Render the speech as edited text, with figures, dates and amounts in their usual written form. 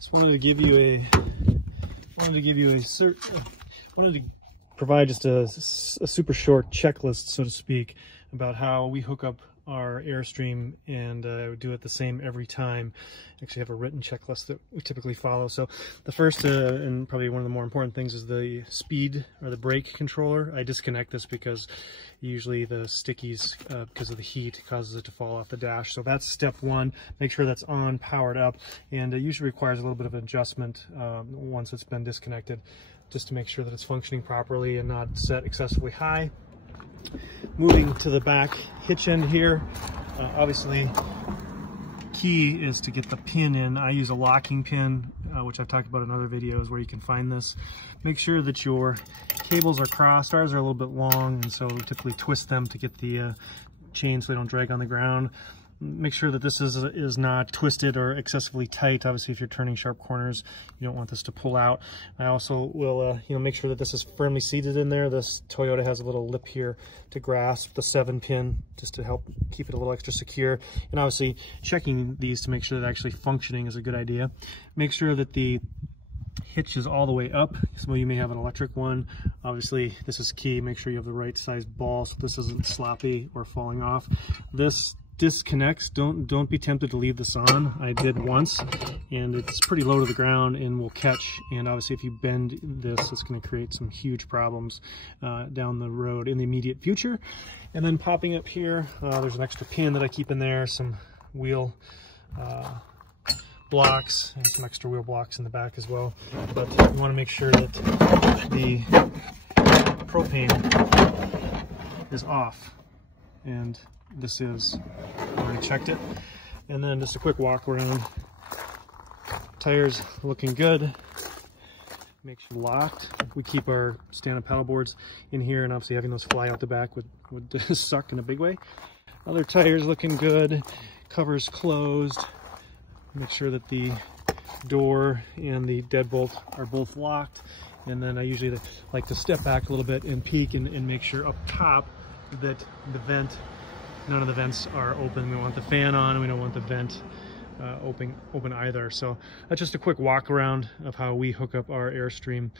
Just wanted to provide just a super short checklist, so to speak, about how we hook up our Airstream, and do it the same every time. Actually have a written checklist that we typically follow. So the first and probably one of the more important things is the speed or the brake controller. I disconnect this because usually the stickies, because of the heat, causes it to fall off the dash. So that's step one. Make sure that's on, powered up, and it usually requires a little bit of adjustment once it's been disconnected, just to make sure that it's functioning properly and not set excessively high. Moving to the back hitch end here, obviously key is to get the pin in. I use a locking pin, which I've talked about in other videos where you can find this. Make sure that your cables are crossed. Ours are a little bit long, and so we typically twist them to get the chain so they don't drag on the ground. Make sure that this is not twisted or excessively tight. Obviously, if you're turning sharp corners, you don't want this to pull out. I also will, make sure that this is firmly seated in there. This Toyota has a little lip here to grasp the 7-pin, just to help keep it a little extra secure. And obviously, checking these to make sure that actually functioning is a good idea. Make sure that the hitch is all the way up. Some of you may have an electric one. Obviously, this is key. Make sure you have the right size ball so this isn't sloppy or falling off. This disconnects. Don't be tempted to leave this on. I did once, and it's pretty low to the ground and will catch, and obviously if you bend this, it's going to create some huge problems down the road in the immediate future. And then popping up here, there's an extra pin that I keep in there, some wheel blocks, and some extra wheel blocks in the back as well. But you want to make sure that the propane is off, and this is, I already checked it. And then just a quick walk around. Tires looking good. Make sure locked. We keep our stand-up paddle boards in here, and obviously having those fly out the back would suck in a big way. Other tires looking good. Covers closed. Make sure that the door and the deadbolt are both locked. And then I usually like to step back a little bit and peek and make sure up top that none of the vents are open. We want the fan on, and we don't want the vent open either. So that's just a quick walk around of how we hook up our Airstream